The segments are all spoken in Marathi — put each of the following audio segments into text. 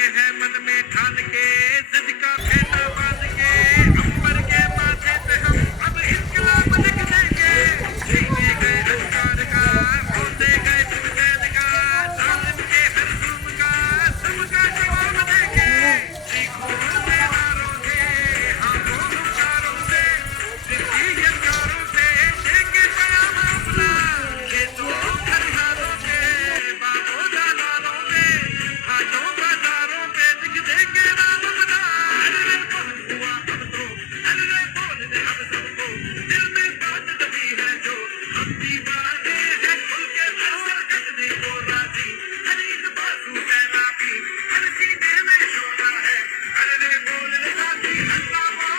हैं मन में ठान के, जिद का फेटा बांध के, अंबर के माथे पे हम अब इनकलाब लिख देंगे। छीने गए अधिकार का, होते गए चैन का, जालिम के हर जुल्म का सबका जवाब देंगे। चीखों से नारों से, हाथों हुंकारों से, जिंदगी यलकारों से देंगे कयाम अपना। खेतों खलिहानों से, बागों जालानों में, हाटों बाजारों पे लिख देंगे नाम अपना। अरे बहुत हुआ अब तो, अरे बोल दे अब सबको, दिल में बात दबी है जो, हम दीवाने हैं खुल के फैसला करने को राजी। हर एक बाजू सैलाबी, हर सीने में शोभा है, अरे बोल दे साथी हंगामा।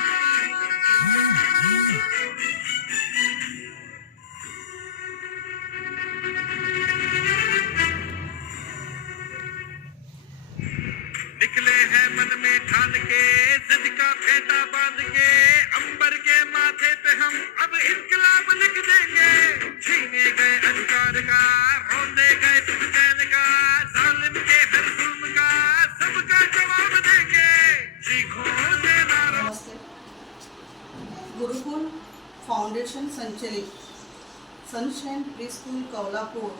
निकले हैं मन में ठान के, जिद का फेटा बांध के, अंबर के माथे पे हम अब इनकलाब लिख देंगे। छीने गए अधिकार का, रौंदे गए चैन का, जालिम के हर जुल्म का सबका जवाब देंगे। चीखों से नारों। नमस्ते. गुरुकुल फाउंडेशन संचलित सनशाईन प्रीस्कूल कौलापूर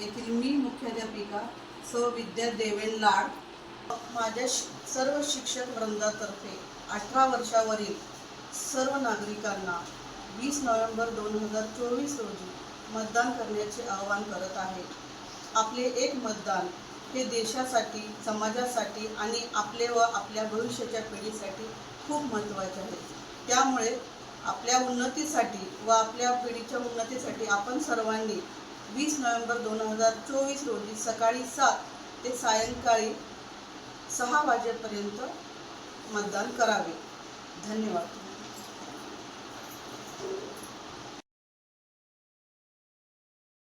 येथील मी मुख्याध्यापिका सौ विद्या देवेन लाड माझ्या सर्व शिक्षक वृंदातर्फे 18 वर्षावरील सर्व नागरिकांना 20 नोव्हेंबर 2024 रोजी मतदान करण्याचे आवाहन करत आहे. आपले एक मतदान हे देशासाठी, समाजासाठी आणि आपले व आपल्या भविष्याच्या पिढीसाठी खूप महत्त्वाचे आहे. त्यामुळे आपल्या उन्नतीसाठी व आपल्या पिढीच्या उन्नतीसाठी आपण सर्वांनी 20 नोव्हेंबर 2024 रोजी सकाळी 7 ते सायंकाळी 6 वाजेपर्यंत मतदान करावे. धन्यवाद.